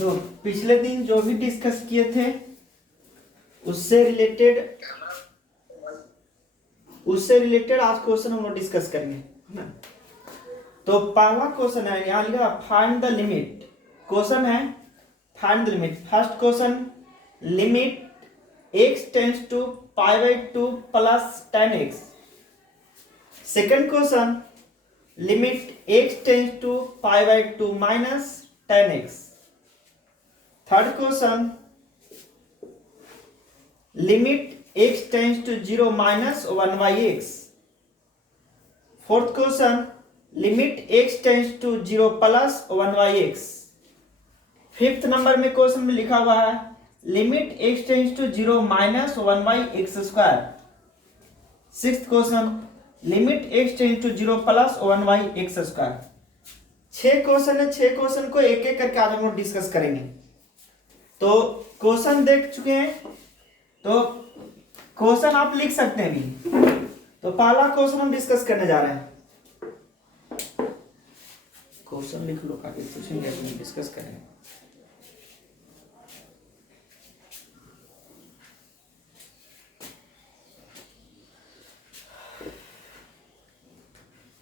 तो पिछले दिन जो भी डिस्कस किए थे उससे रिलेटेड आज क्वेश्चन हम लोग डिस्कस करेंगे, है ना। तो पहला क्वेश्चन है, यहाँ लिखा फाइंड द लिमिट। क्वेश्चन है find the limit. First question, limit x tends to π/2 plus 10x। Second question, limit x tends to π/2 minus 10x। Third question, limit x tends to 0 minus 1/x। Fourth question, limit x tends to 0 plus 1/x। Fifth number में question में लिखा हुआ है limit x tends to 0 minus 1/x²। Sixth question, limit x tends to 0 plus 1/x²। 6 question है, 6 question को एक एक करके आज हम लोग डिस्कस करेंगे। तो क्वेश्चन देख चुके हैं, तो क्वेश्चन आप लिख सकते हैं भी। तो पहला क्वेश्चन हम डिस्कस करने जा रहे हैं। क्वेश्चन लिख लो, आगे क्वेश्चन डिस्कस करेंगे।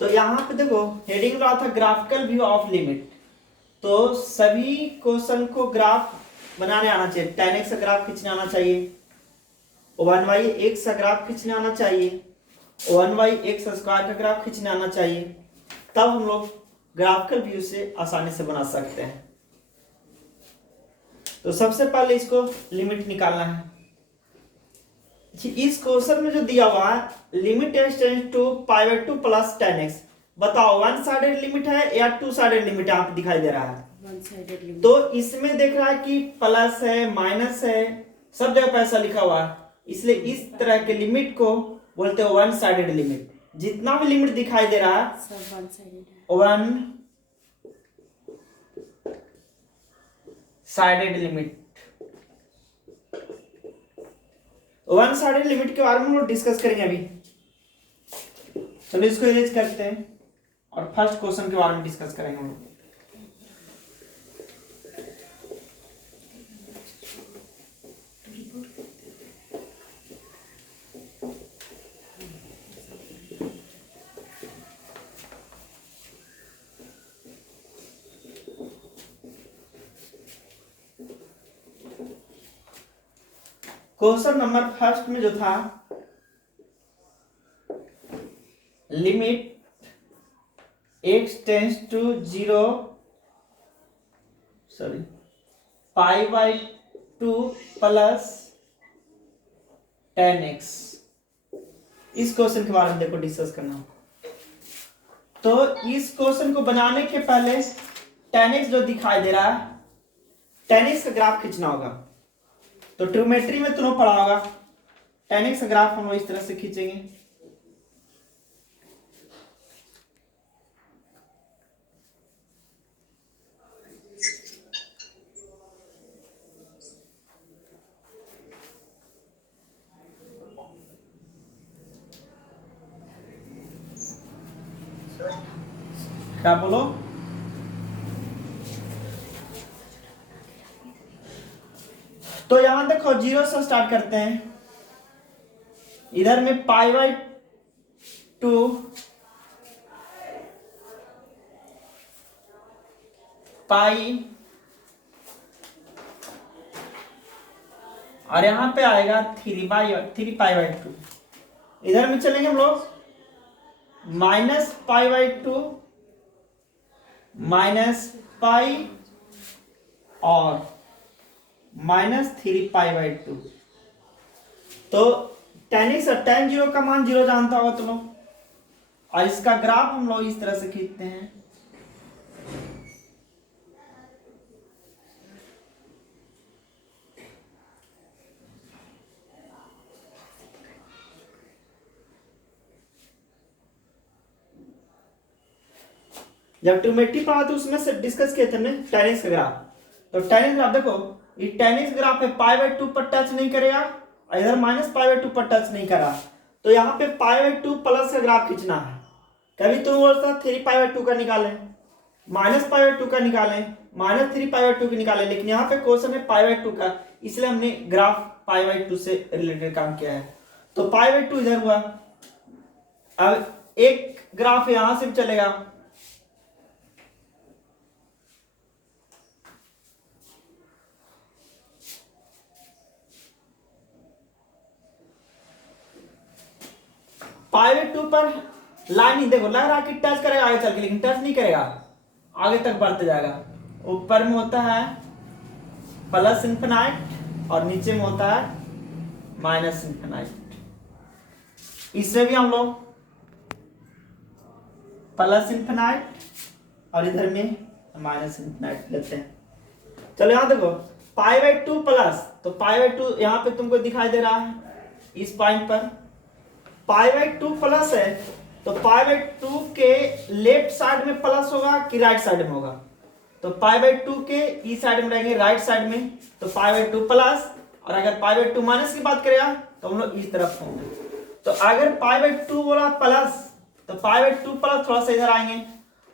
तो यहां पे देखो हेडिंग रहा था ग्राफिकल व्यू ऑफ लिमिट। तो सभी क्वेश्चन को ग्राफ बनाने आना चाहिए। 10x का ग्राफ खींचने आना चाहिए, 1/x का ग्राफ खींचने आना चाहिए, 1/x² का ग्राफ खींचने आना चाहिए। तब हम लोग ग्राफिकल व्यू से आसानी से बना सकते हैं। तो सबसे पहले इसको लिमिट निकालना है। इस क्वेश्चन में जो दिया हुआ है limit x tends to π/2 plus 10x, बताओ वन साइडेड लिमिट है या टू साइडेड लिमिट आप दिखाई दे रहा है? One sided limit. तो इसमें देख रहा है कि प्लस है माइनस है, सब जगह पैसा लिखा हुआ है, इसलिए इस तरह के लिमिट को बोलते हैं वन साइडेड लिमिट। जितना भी लिमिट दिखाई दे रहा है सब वन साइडेड है। One sided limit. One sided limit के बारे में हम लोग डिस्कस करेंगे अभी। चलो इसको इरेज करते हैं और फर्स्ट क्वेश्चन के बारे में डिस्कस करेंगे हम लोग। क्वेश्चन नंबर फर्स्ट में जो था limit x tends to 0 π/2 plus 10x। इस क्वेश्चन के बारे में देखो डिस्कस करना। तो इस क्वेश्चन को बनाने के पहले 10x जो दिखाई दे रहा है 10x का ग्राफ खींचना होगा। तो ट्रिग्नोमेट्री में तुमने पढ़ा होगा 10x का ग्राफ हम लोग इस तरह से खींचेंगे। क्या बोलो? तो यहां देखो 0 से स्टार्ट करते हैं। इधर में π/2 पाई और यहां पे आएगा 3π/2। इधर में चलेंगे हम लोग -π/2 -π और -3π/2। तो tan x और tan 0 का मान 0 जानता होगा तुम लोग, और इसका ग्राफ हम लोग इस तरह से खींचते हैं। जब ट्रिग्नोमेट्री पढ़ा तो उसमें से डिस्कस किए थे हमने tan x का ग्राफ। तो tan x ग्राफ देखो, ये tan x ग्राफ है π/2 पर टच नहीं करेगा, इधर -π/2 पर टच नहीं करा। तो यहाँ पे π/2 प्लस का ग्राफ खींचना है। कभी तुम बोलता 3π/2 का निकालें, माइनस पाई बाई टू का निकालें, माइनस 3 पाई बाई टू की निकालें, लेकिन यहाँ पे क्वेश्चन है पाई बाई टू का, इसलिए हमने ग्राफ पाई बाई टू से रिलेटेड काम किया है। तो पाई बाई टू इधर हुआ, अब एक ग्राफ यहां से भी चलेगा, पाई बाई टू पर लाइन ही देखो लग रहा है कि टच करेगा आगे चल के, लेकिन टच नहीं करेगा, आगे तक बढ़ते जाएगा। ऊपर में होता है प्लस इन्फिनाइट और नीचे में होता है माइनस इन्फिनाइट। इससे भी हम लोग प्लस इन्फिनाइट और इधर में माइनस इन्फिनाइट लेते हैं। चलो यहां देखो पाई बाई टू प्लस, तो पाई बाई टू यहां पे तुमको दिखाई दे रहा है इस पॉइंट पर, पाई बाई टू प्लस है, तो पाई बाई टू के लेफ्ट साइड में प्लस होगा कि राइट साइड में होगा? तो पाई बाई टू के इस साइड में रहेंगे राइट साइड में, तो पाई बाई टू प्लस, और अगर पाई बाई टू माइनस की बात करेगा तो हम लोग इस तरफ होंगे। तो अगर पाई बाई टू बोला प्लस, तो पाई बाई टू प्लस थोड़ा सा इधर आएंगे,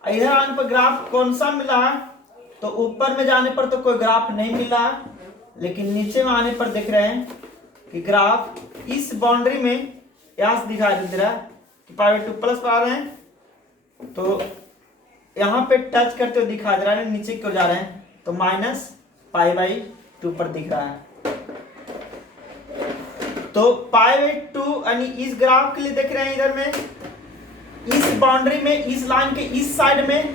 इधर आने पर ग्राफ कौन सा मिला है? तो ऊपर में जाने पर तो कोई ग्राफ नहीं मिल रहा, लेकिन नीचे में आने पर देख रहे हैं कि ग्राफ इस बाउंड्री में यहां से दिखाई दे रहा है कि पाई बाई टू प्लस पर आ रहे हैं, तो यहां पे टच करते हुए दिखा दे रहा है, नीचे क्यों जा रहे हैं? तो माइनस पाई बाई टू पर दिख रहा है। तो पाई बाई टू यानी इस ग्राफ के लिए देख रहे हैं इधर में इस बाउंड्री में इस लाइन के इस साइड में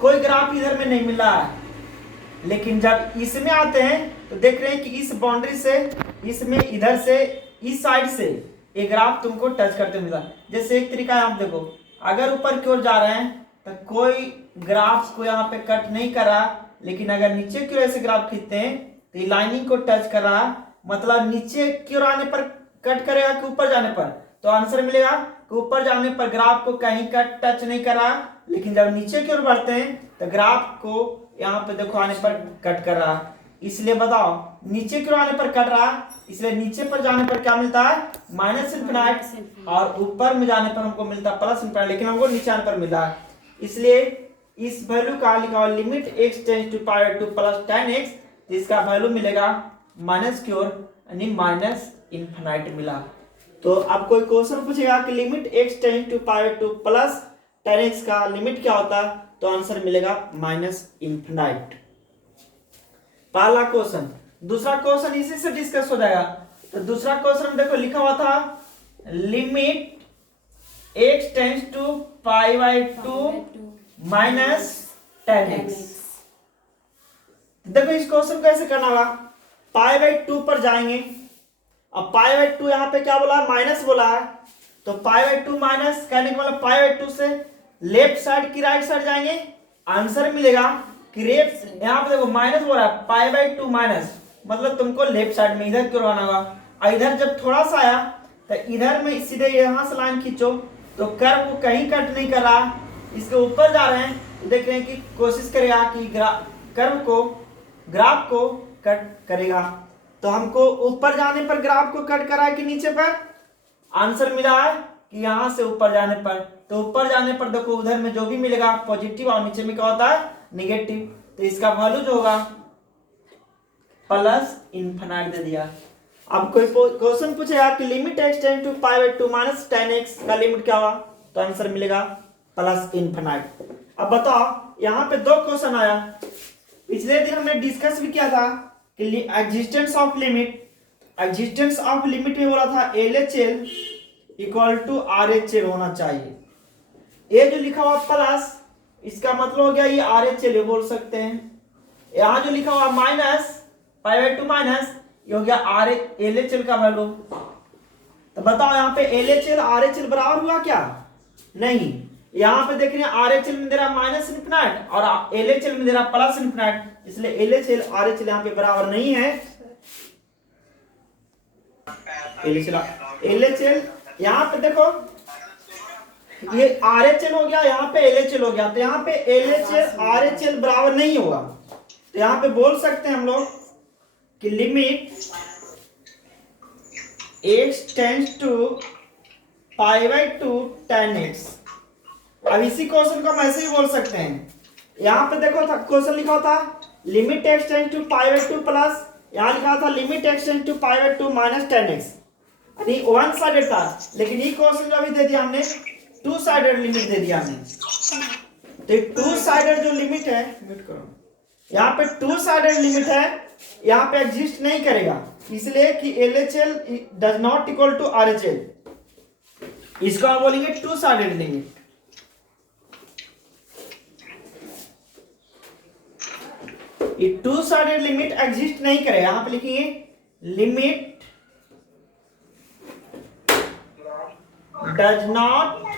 कोई ग्राफ इधर में नहीं मिला है, लेकिन जब इसमें आते हैं तो देख रहे हैं कि इस बाउंड्री से इसमें इधर से इस साइड से एक ग्राफ तुमको टच करते मिला। जैसे एक तरीका है, आप देखो अगर ऊपर की ओर जा रहे हैं तो कोई ग्राफ को यहाँ पे कट नहीं कर रहा, लेकिन अगर नीचे की ओर ऐसे ग्राफ खींचते हैं तो ये लाइनिंग को टच कर रहा, मतलब नीचे की ओर आने पर कट करेगा कि ऊपर जाने पर? तो आंसर मिलेगा कि ऊपर जाने पर ग्राफ को कहीं कट टच नहीं कर रहा, लेकिन जब नीचे की ओर बढ़ते हैं तो ग्राफ को यहाँ पे देखो आने पर कट कर रहा। इसलिए बताओ नीचे की ओर आने पर कट रहा, इसलिए नीचे पर जाने पर क्या मिलता है? माइनस इन्फिनाइट, और ऊपर में जाने पर हमको मिलता है प्लस इन्फिनाइट, लेकिन हमको नीचे आने पर मिला है। इसलिए इस वैल्यू का लिखा हुआ limit x tends to pi by two plus 10x, तो इसका वैल्यू मिलेगा माइनस की ओर यानी माइनस इन्फिनाइट मिला। तो अब कोई क्वेश्चन पूछेगा कि limit x tends to pi by two plus 10x का लिमिट क्या होता है, तो आंसर मिलेगा माइनस इन्फिनाइट। पहला क्वेश्चन। दूसरा क्वेश्चन इसी से डिस्कस हो जाएगा। तो दूसरा क्वेश्चन देखो लिखा हुआ था limit x tends to pi by two minus 10x। देखो इस क्वेश्चन को ऐसे करना होगा, पाई बाई टू पर जाएंगे, अब पाई बाई टू यहाँ पे क्या बोला है? माइनस बोला है, तो पाई बाई टू माइनस कहने का मतलब पाई बाई टू से लेफ्ट साइड की राइट साइड जाएंगे, आंसर मिलेगा कि लेफ्ट, यहाँ पे देखो माइनस बोला है, पाई बाई टू माइनस मतलब तुमको लेफ्ट साइड में इधर क्यों आना होगा। इधर जब थोड़ा सा आया तो इधर में सीधे यहाँ से लाइन खींचो, तो कर्व को कहीं कट नहीं कर रहा, इसके ऊपर जा रहे हैं, तो देख रहे हैं कि कोशिश करेगा कि कर्व को ग्राफ को कट करेगा। तो हमको ऊपर जाने पर ग्राफ को कट करा है कि नीचे पर? आंसर मिला है कि यहां से ऊपर जाने पर। तो ऊपर जाने पर देखो उधर में जो भी मिलेगा पॉजिटिव और नीचे में क्या होता है? नेगेटिव। तो इसका वैल्यू जो होगा प्लस इन्फिनाइट दे दिया। अब कोई क्वेश्चन पूछेगा कि limit x tends to pi by two minus 10x का लिमिट क्या होगा, तो आंसर मिलेगा प्लस इन्फिनाइट। अब बताओ यहाँ पे दो क्वेश्चन आया, पिछले दिन हमने डिस्कस भी किया था कि existence of limit, existence of limit में बोला था LHL इक्वल टू RHL होना चाहिए। ये जो लिखा हुआ प्लस, इसका मतलब हो गया ये RHL बोल सकते हैं। यहाँ जो लिखा हुआ minus pi by two minus, ये हो गया LHL का वैल्यू। तो बताओ यहाँ पे LHL RHL बराबर हुआ क्या? नहीं। यहाँ पे देख रहे हैं RHL में दे रहा माइनस इन्फिनाइट और LHL में दे रहा प्लस इन्फिनाइट, इसलिए LHL RHL यहाँ पे बराबर नहीं है। LHL यहाँ पे देखो ये RHL हो गया, यहाँ पे LHL हो गया, तो यहाँ पे LHL RHL बराबर नहीं होगा। तो यहाँ पे बोल सकते हैं हम लोग कि limit x tends to pi by two 10x। अब इसी क्वेश्चन को हम ऐसे ही बोल सकते हैं यहाँ पे देखो था क्वेश्चन लिखा था limit x tends to pi by 2 plus यहाँ लिखा था limit x tends to pi by 2 minus 10x, यानी वन साइडेड था, लेकिन ये क्वेश्चन जो अभी दे दिया हमने टू साइडेड लिमिट दे दिया हमने। तो टू साइडेड जो लिमिट है, यहाँ पे टू साइडेड लिमिट है, यहाँ पे एग्जिस्ट नहीं करेगा, इसलिए कि LHL does not equal to RHL, इसको हम बोलेंगे टू साइडेड लिमिट। ये टू साइडेड लिमिट एग्जिस्ट नहीं करेगा, यहां पे लिखेंगे लिमिट डज नॉट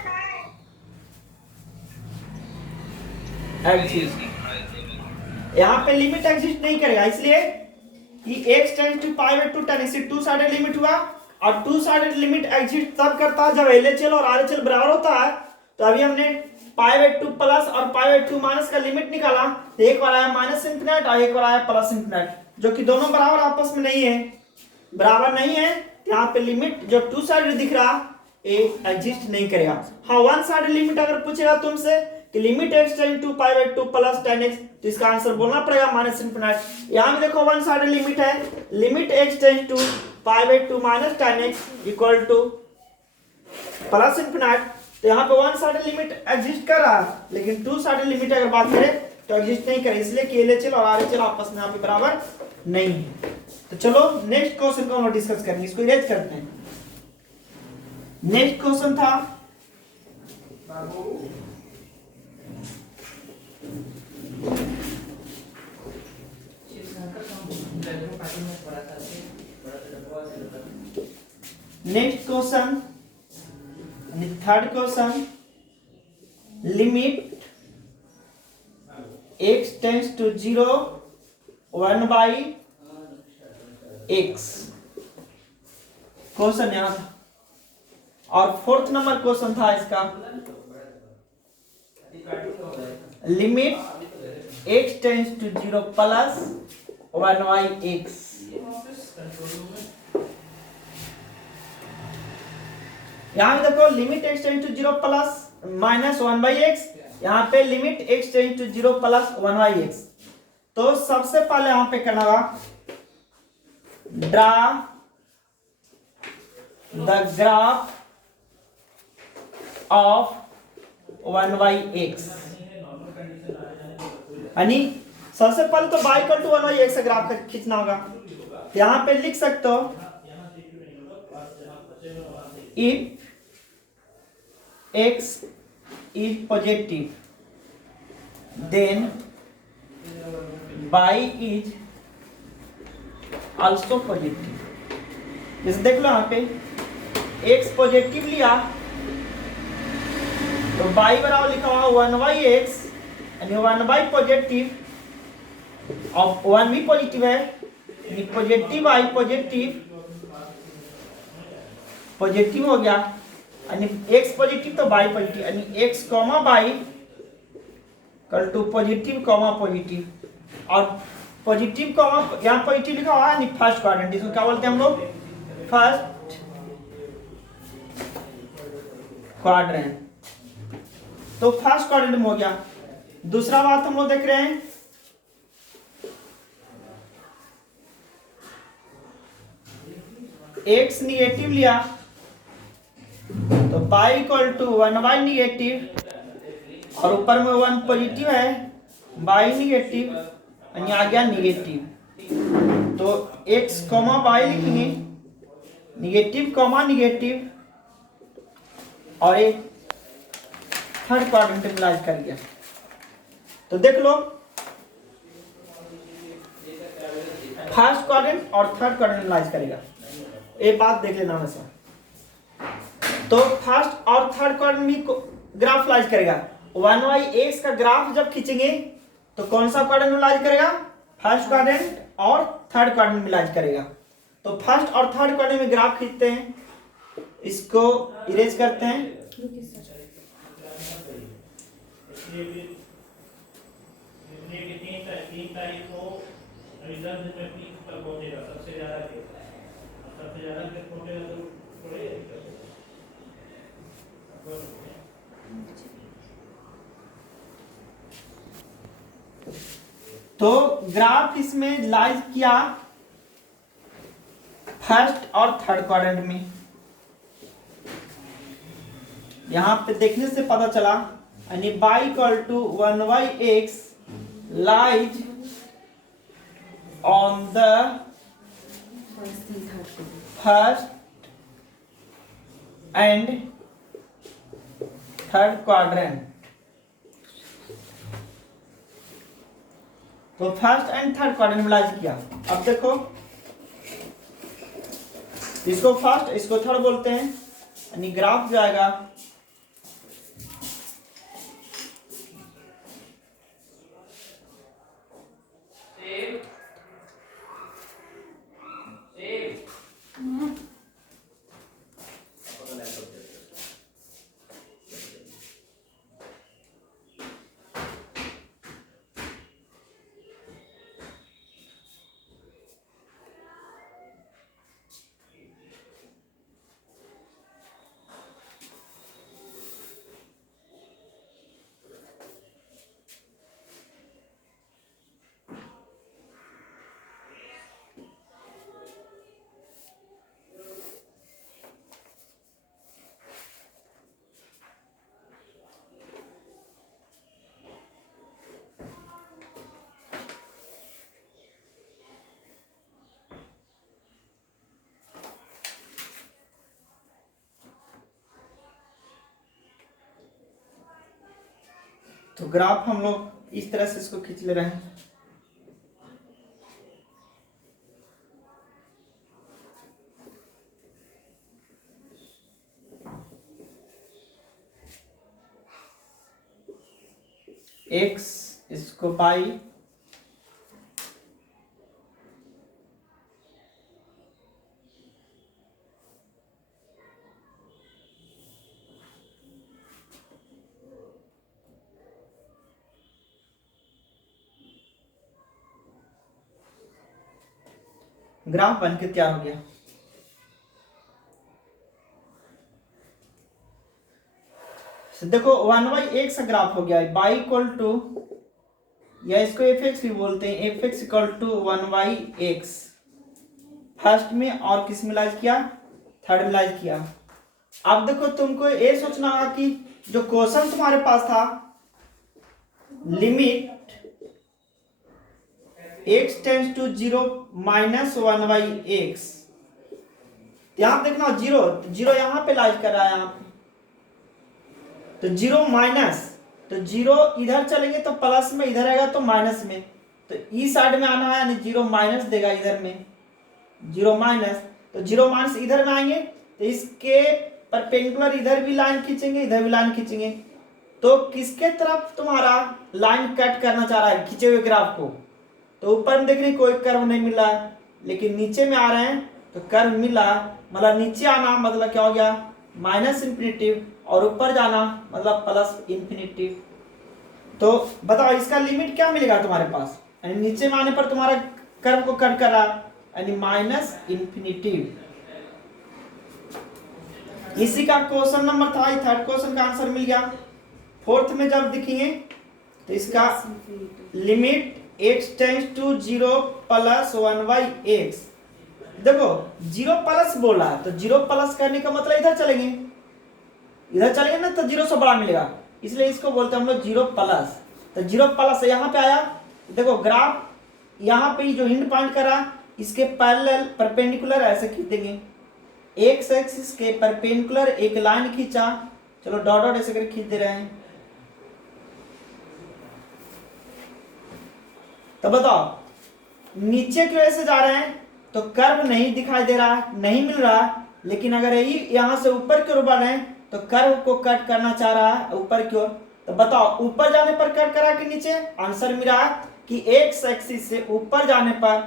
एग्जिस्ट, यहां पे लिमिट एग्जिस्ट नहीं करेगा, इसलिए कि x tends to pi by 2 10x two sided limit हुआ, और टू साइडेड लिमिट एग्जिस्ट तब करता है जब LHL और RHL बराबर होता है। तो अभी हमने पाई बाय 2 प्लस और पाई बाय 2 माइनस का लिमिट निकाला, तो एक बार आया माइनस इंफिनिट और एक बार आया प्लस इंफिनिट, जो कि दोनों बराबर आपस में नहीं है, बराबर नहीं है, यहाँ पे लिमिट जो टू साइडेड दिख रहा ये एग्जिस्ट नहीं करेगा। हाँ, वन साइडेड लिमिट अगर पूछेगा तुमसे कि limit x tends to pi by 2 plus 10x, तो इसका आंसर बोलना पड़ेगा माइनस इंफिनिट। यहाँ भी देखो वन साइडेड लिमिट है, limit x tends to pi by 2 minus 10x equal to plus infinite, तो यहाँ पे वन साइडेड लिमिट एग्जिस्ट कर रहा है, लेकिन टू साइडेड लिमिट अगर बात करें तो एग्जिस्ट नहीं करे, इसलिए कि LHL और RHL आपस में यहाँ पे बराबर नहीं है। तो चलो नेक्स्ट क्वेश्चन को हम डिस्कस करेंगे, इसको इरेज करते हैं। नेक्स्ट क्वेश्चन था next question, third question, limit x tends to 0 1 by x, question यहां था, और फोर्थ नंबर क्वेश्चन था इसका limit x tends to 0 plus 1 by x। यहाँ पे देखो limit x tends to 0 plus minus 1 by x, यहाँ पे limit x tends to 0 plus 1 by x. तो सबसे पहले यहाँ पे करना होगा draw the graph of 1 by x, यानी सबसे पहले तो y equal to 1 by x का ग्राफ खींचना होगा। यहाँ पे लिख सकते हो if x is positive then y is also positive। जैसे देख लो यहाँ पे x पॉजिटिव लिया तो y बराबर लिखा हुआ 1 बाई एक्स, यानी 1 बाई पॉजिटिव, और 1 भी पॉजिटिव है, यानी पॉजिटिव y पॉजिटिव पॉजिटिव हो गया, यानी x पॉजिटिव तो y पॉजिटिव, यानी x कॉमा y कल टू पॉजिटिव कॉमा पॉजिटिव, और पॉजिटिव कॉमा यहाँ पॉजिटिव लिखा हुआ है, यानी फर्स्ट क्वाड्रेंट, इसको क्या बोलते हैं हम लोग, फर्स्ट क्वाड्रेंट। तो फर्स्ट क्वाड्रेंट में हो गया। दूसरा बात हम लोग देख रहे हैं x निगेटिव लिया तो pi equal to 1 by negative, और ऊपर में 1 पॉजिटिव है, बाई निगेटिव, यानी आ गया निगेटिव। तो x कॉमा बाई लिखेंगे, निगेटिव कॉमा निगेटिव, और एक थर्ड क्वाड्रेंट में लाइज कर गया। तो देख लो फर्स्ट क्वाड्रेंट और थर्ड क्वाड्रेंट लाइज करेगा, एक बात देख लेना हमेशा। तो फर्स्ट और थर्ड क्वाड्रेंट भी ग्राफ लाइज करेगा। 1 बाई एक्स का ग्राफ जब खींचेंगे तो कौन सा क्वाड्रेंट में लाइज करेगा, फर्स्ट क्वाड्रेंट और थर्ड क्वाड्रेंट में लाइज करेगा। तो फर्स्ट और थर्ड क्वाड्रेंट में ग्राफ खींचते हैं, इसको इरेज करते हैं। तो ग्राफ इसमें लाइज किया फर्स्ट और थर्ड क्वाड्रेंट में। यहां पे देखने से पता चला यानी y equal to 1/x lies on the First and third column. First and third quadrant. तो फर्स्ट एंड थर्ड क्वाड्रेंट में लाइज किया। अब देखो इसको फर्स्ट इसको थर्ड बोलते हैं, यानी ग्राफ जो आएगा तो ग्राफ हम लोग इस तरह से इसको खींच ले रहे हैं। x इसको y ग्राफ बन के तैयार हो गया। देखो 1/x का ग्राफ हो गया है, y इक्वल टू या इसको fx भी बोलते हैं, fx equal to 1/x first में और किस में लाइज किया, थर्ड में लाइज किया। अब देखो तुमको ये सोचना होगा कि जो क्वेश्चन तुम्हारे पास था limit x tends to 0 minus 1/x, यहां देखना जीरो जीरो यहां पे लाइज कर रहा है यहाँ पे, तो 0 माइनस, तो 0 इधर चलेंगे तो प्लस में, इधर आएगा तो माइनस में, तो इस साइड में आना है यानी 0 माइनस देगा इधर में, 0 माइनस, तो 0 माइनस इधर में आएंगे तो इसके परपेंडिकुलर इधर भी लाइन खींचेंगे इधर भी लाइन खींचेंगे। तो किसके तरफ तुम्हारा लाइन कट करना चाह रहा है खींचे हुए ग्राफ को, तो ऊपर में देख रहे कोई कर्व नहीं मिल रहा है, लेकिन नीचे में आ रहे हैं तो कर्व मिला, मतलब नीचे आना मतलब क्या हो गया माइनस इन्फिनिटिव, और ऊपर जाना मतलब प्लस इन्फिनिटिव। तो बताओ इसका लिमिट क्या मिलेगा तुम्हारे पास, यानी नीचे में आने पर तुम्हारा कर्व को कट कर रहा यानी माइनस इन्फिनिटिव। इसी का क्वेश्चन नंबर था, थर्ड क्वेश्चन का आंसर मिल गया। फोर्थ में जब दिखेंगे तो इसका limit x tends to 0 plus 1/x, देखो 0 प्लस बोला है तो 0 प्लस करने का मतलब इधर चलेंगे, इधर चलेंगे ना तो 0 से बड़ा मिलेगा, इसलिए इसको बोलते हैं हम लोग 0 प्लस। तो 0 प्लस यहाँ पे आया, देखो ग्राफ यहाँ पे जो हिंड पॉइंट करा इसके पैरेलल परपेंडिकुलर ऐसे खींच देंगे, एक्स एक्सिस के परपेंडिकुलर एक लाइन खींचा, चलो डॉट डॉट ऐसे करके खींच दे रहे हैं। तो बताओ नीचे की वजह से जा रहे हैं तो कर्व नहीं दिखाई दे रहा, नहीं मिल रहा, लेकिन अगर यही यहां से ऊपर की ओर बढ़ रहे हैं तो कर्व को कट करना चाह रहा है ऊपर की ओर। तो बताओ ऊपर जाने पर कट करा कि नीचे, आंसर मिला कि एक्स एक्सिस से ऊपर जाने पर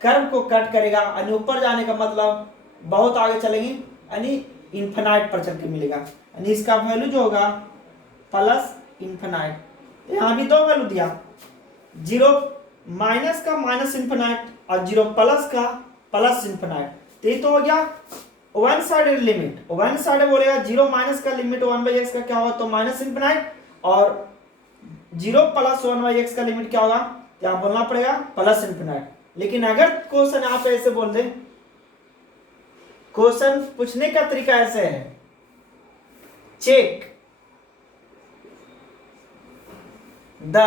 कर्व को कट करेगा, यानी ऊपर जाने का मतलब बहुत आगे चलेंगे यानी इन्फिनाइट पर चल के मिलेगा, यानी इसका वैल्यू जो होगा प्लस इन्फिनाइट। यहाँ भी दो वैल्यू दिया, 0 माइनस का माइनस इन्फिनाइट और 0 प्लस का प्लस इन्फिनाइट। तो ये तो हो गया one side limit, one side बोलेगा 0 माइनस का लिमिट 1/x का क्या होगा तो माइनस इन्फिनाइट, और 0 प्लस 1/x का लिमिट क्या होगा क्या बोलना पड़ेगा, प्लस इन्फिनाइट। लेकिन अगर क्वेश्चन आप ऐसे बोल दे, क्वेश्चन पूछने का तरीका ऐसे है, check the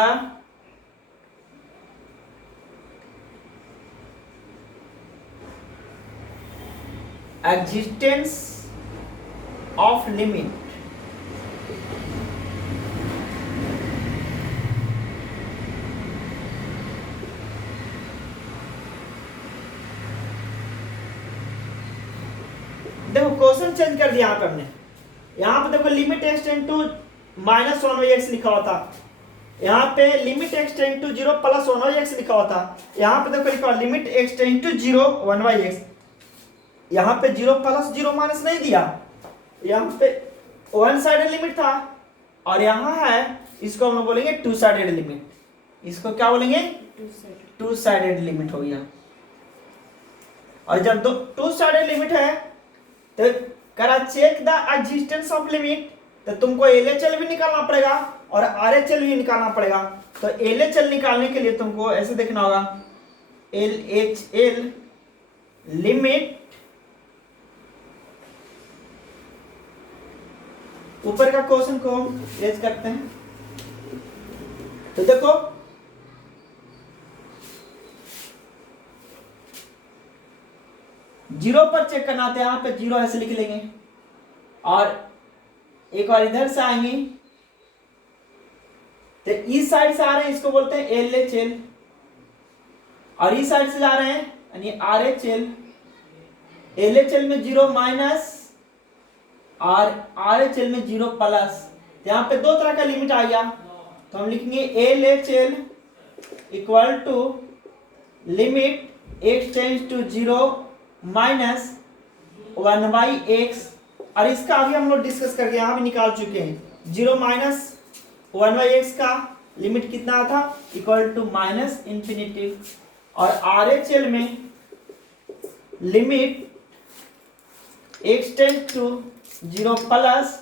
existence of limit देखो क्वेश्चन चेंज कर दिया यहाँ पे हमने। यहाँ पे देखो limit x tends to minus one by x लिखा हुआ था, यहाँ पे limit x tends to zero plus one by x लिखा हुआ था। यहाँ पे देखो लिखा हुआ limit x tends to zero one by x. यहाँ पे जीरो प्लस जीरो माइनस नहीं दिया, यहाँ पे वन साइडेड लिमिट था, और यहाँ है इसको हम लोग बोलेंगे टू साइडेड लिमिट। इसको क्या बोलेंगे, टू साइडेड लिमिट हो गया। और जब दो टू साइडेड लिमिट है तो करा check the existence of limit, तो तुमको एलएचएल भी निकालना पड़ेगा और आरएचएल भी निकालना पड़ेगा। तो एलएचएल निकालने के लिए तुमको ऐसे देखना होगा, एलएचएल लिमिट, ऊपर का क्वेश्चन को रेज करते हैं। तो देखो जीरो पर चेक करना था, यहाँ पे जीरो ऐसे लिख लेंगे, और एक बार इधर से आएंगे तो इस साइड से आ रहे हैं, इसको बोलते हैं एलएचएल, और इस साइड से जा रहे हैं यानी आरएचएल। एलएचएल में जीरो माइनस और आरएचएल में जीरो प्लस। यहाँ पे दो तरह का लिमिट आ गया, तो हम लिखेंगे LHL equal to limit x tends to zero minus one by x. और इसका अभी हम लोग डिस्कस करके यहाँ भी निकाल चुके हैं। Zero minus one by x का लिमिट कितना था, इक्वल टू माइनस इंफिनिटी। और आरएचएल में limit x tends to zero plus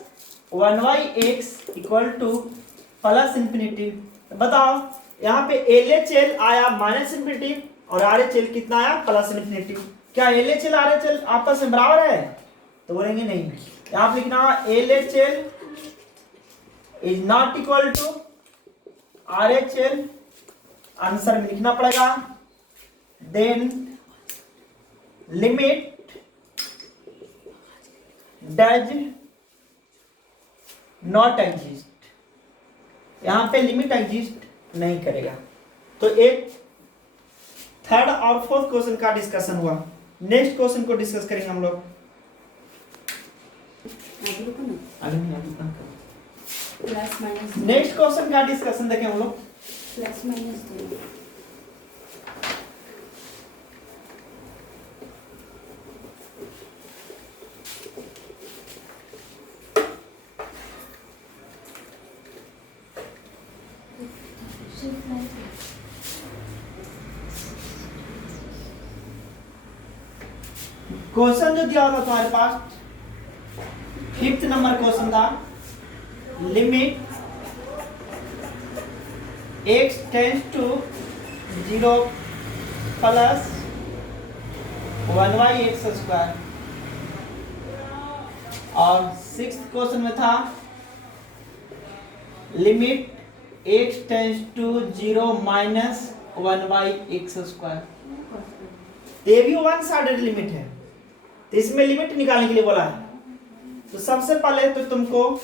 one by x equal to plus infinity. बताओ यहाँ पे एलएचएल आया माइनस इंफिनिटी और आरएचएल कितना आया, प्लस इंफिनिटी। क्या एलएचएल आरएचएल आपस में बराबर है, तो बोलेंगे नहीं। यहाँ पे लिखना होगा LHL is not equal to RHL, answer में लिखना पड़ेगा then limit does not exist. यहां पे लिमिट एग्जिस्ट नहीं करेगा। तो एक थर्ड और फोर्थ क्वेश्चन का डिस्कशन हुआ। नेक्स्ट क्वेश्चन को डिस्कस करेंगे हम लोग। नेक्स्ट क्वेश्चन का डिस्कशन देखें हम लोग। प्लस माइनस क्वेश्चन जो दिया हुआ था तुम्हारे पास, फिफ्थ नंबर क्वेश्चन था, limit x tends to zero plus one by x square. और सिक्स्थ क्वेश्चन में था limit x tends to zero minus one by x square. ये भी वन साइडेड लिमिट है, तो इसमें लिमिट निकालने के लिए बोला है। तो सबसे पहले तो तुमको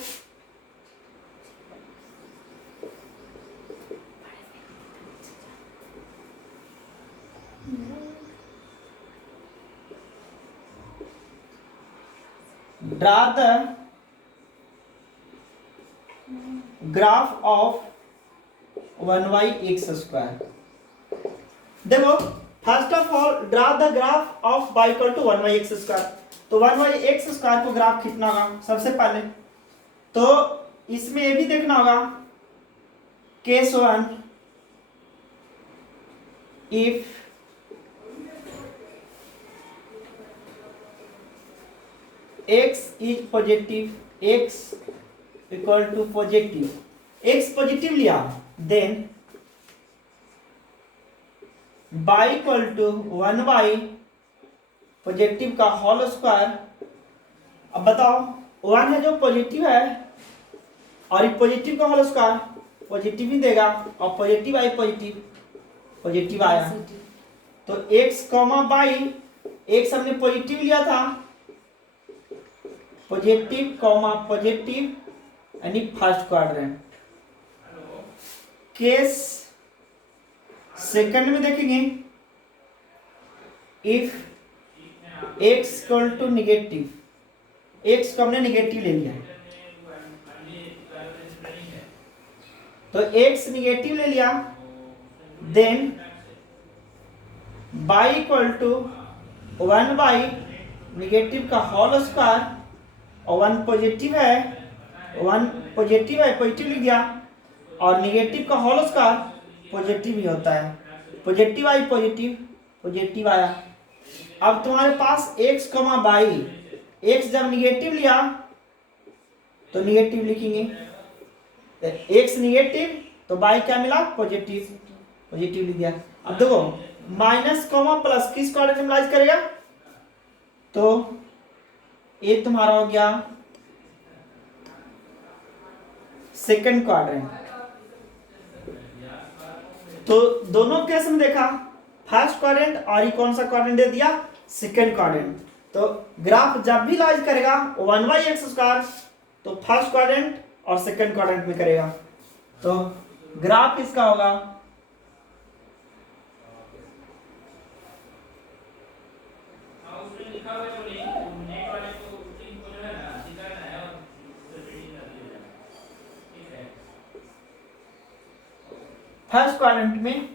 draw the graph of one by x square. देखो first of all draw the graph of y equal to one by x square. तो वन बाई एक्स स्क्वायर को ग्राफ खींचना होगा सबसे पहले। तो इसमें ये भी देखना होगा case one, if x is positive, x equal to positive, x positive लिया, then by equal to 1 positive का होल स्क्वायर। अब बताओ 1 है जो पॉजिटिव है और ये पॉजिटिव का होल स्क्वायर पॉजिटिव ही देगा और पॉजिटिव आई पॉजिटिव आया। तो x कॉमा बाई x हमने पॉजिटिव लिया था, पॉजिटिव कॉमा पॉजिटिव यानी फर्स्ट क्वाड्रेंट। केस सेकंड में देखेंगे, if x equal to negative, x को हमने निगेटिव ले लिया तो x निगेटिव ले लिया, then by equal to 1 by negative का होल स्क्वायर और 1 पॉजिटिव है, 1 पॉजिटिव है पॉजिटिव लिख दिया और निगेटिव का होल स्क्वायर पॉजिटिव ही होता है, पॉजिटिव आई पॉजिटिव आया। अब तुम्हारे पास x कमा बाई, x जब निगेटिव लिया तो निगेटिव लिखेंगे, x निगेटिव तो बाई क्या मिला पॉजिटिव लिख दिया। अब देखो माइनस कॉमा प्लस किस क्वाड्रेंट में लाइज करेगा, तो ये तुम्हारा हो गया सेकंड क्वाड्रेंट। तो दोनों केस में देखा फर्स्ट क्वाड्रेंट और ये कौन सा क्वाड्रेंट दे दिया सेकंड क्वाड्रेंट। तो ग्राफ जब भी लाइज करेगा 1/x² तो फर्स्ट क्वाड्रेंट और सेकंड क्वाड्रेंट में करेगा। तो ग्राफ इसका होगा फर्स्ट क्वाड्रेंट में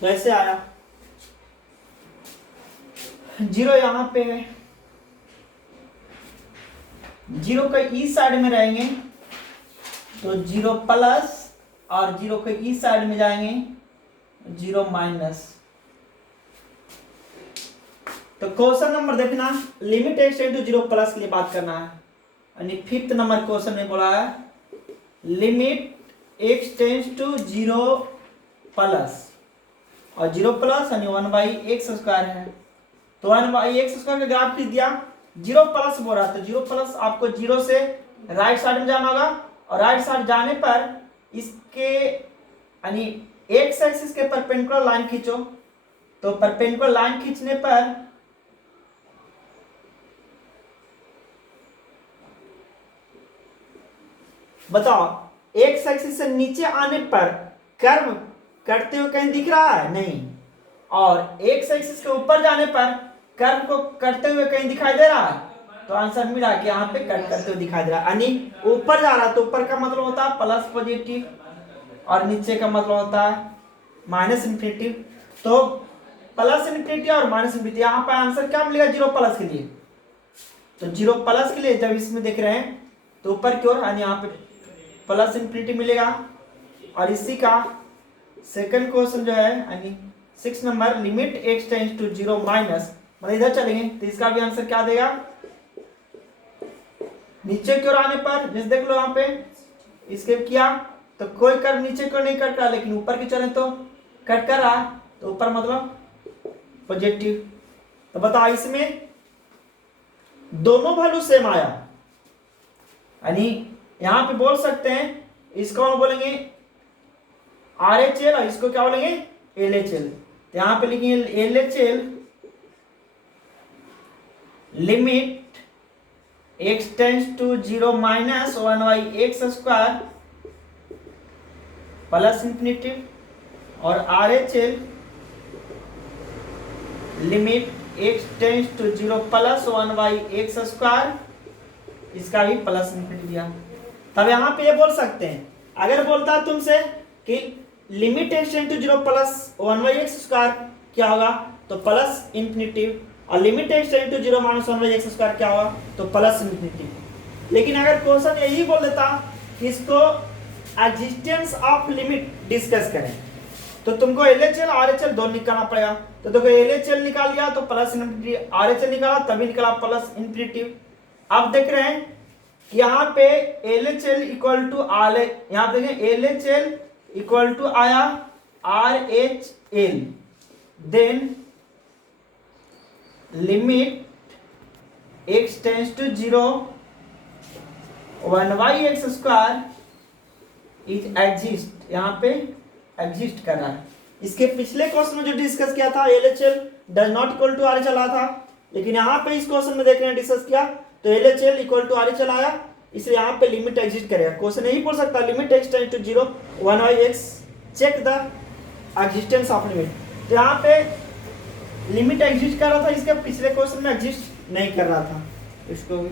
तो ऐसे आया, 0 यहां पे है, 0 के इस साइड में रहेंगे तो 0 प्लस और 0 के इस साइड में जाएंगे 0 माइनस। तो क्वेश्चन नंबर देखना, limit x tend to 0 plus के लिए बात करना है, यानी 5th नंबर क्वेश्चन में बोला है limit x tend to 0 plus और 0 प्लस यानी 1/x² है। तो 1/x² का ग्राफ लिख दिया, 0 प्लस बोल रहा था, 0 प्लस आपको 0 से राइट साइड में जाना होगा और राइट साइड जाने पर इसके यानी एक्स एक्सिस के परपेंडिकुलर लाइन खींचो। तो परपेंडिकुलर लाइन खींचने पर बताओ एक्स एक्सिस से नीचे आने पर कर्व कटते हुए कहीं दिख रहा है नहीं, और एक्स एक्सिस के ऊपर जाने पर कर्व को कटते हुए कहीं दिखाई दे रहा है। तो आंसर मिला कि यहाँ पे कट करते हुए दिखाई दे रहा है, यानी ऊपर जा रहा है तो ऊपर का मतलब होता है प्लस पॉजिटिव और नीचे का मतलब होता है माइनस इन्फिनिटी। तो प्लस इन्फिनिटी और माइनस इन्फिनिटी, यहाँ पर आंसर क्या मिलेगा 0 प्लस के लिए। तो 0 प्लस के लिए जब इसमें देख रहे हैं तो ऊपर की ओर यानी यहाँ पे प्लस इन्फिनिटी मिलेगा। और इसी का सेकंड क्वेश्चन जो है यानी 6 number limit x tends to 0 minus, मतलब इधर चलेंगे तो इसका भी आंसर क्या देगा, नीचे की ओर आने पर जैसे देख लो यहाँ पे इसके किया तो कोई कर्व नीचे की ओर नहीं कट रहा, लेकिन ऊपर की चले तो कट कर रहा, तो ऊपर मतलब पॉजिटिव। तो बताओ इसमें दोनों वैल्यू सेम आया, यानी यहां पे बोल सकते हैं इसको हम बोलेंगे RHL और इसको क्या बोलेंगे LHL। तो यहां पे लिखेंगे LHL limit x tends to 0 minus 1/x² plus infinity, और RHL limit x tends to 0 plus 1/x², इसका भी प्लस इन्फिनिटी दिया। तब यहाँ पे ये बोल सकते हैं, अगर बोलता है तुमसे कि limit x tends to 0 plus 1/x² क्या होगा तो प्लस इन्फिनिटी, और limit x tends to 0 minus 1/x² क्या होगा तो प्लस इन्फिनिटी। लेकिन अगर क्वेश्चन यही बोल देता कि इसको एग्जिस्टेंस ऑफ लिमिट डिस्कस करें तो तुमको LHL RHL दोनों निकालना पड़ेगा। तो देखो LHL निकाल लिया तो प्लस इन्फिनिटी, RHL निकाला तभी निकाला प्लस इन्फिनिटी। अब देख रहे हैं कि यहाँ पे LHL इक्वल टू आर, यहाँ पे देखें LHL इक्वल टू आया RHL, then limit x tends to 0 1/x square is exist, यहाँ पे एग्जिस्ट कर रहा है। इसके पिछले क्वेश्चन में जो डिस्कस किया था LHL does not equal to RHL आया था, लेकिन यहाँ पे इस क्वेश्चन में देख रहे हैं डिस्कस किया तो LHL इक्वल टू RHL आया, इसलिए यहाँ पे लिमिट एग्जिस्ट करेगा। क्वेश्चन यही पूछ सकता limit x tends to 0 1/x check the existence of limit. तो यहाँ पे लिमिट एग्जिस्ट कर रहा था, इसके पिछले क्वेश्चन में एग्जिस्ट नहीं कर रहा था। इसको भी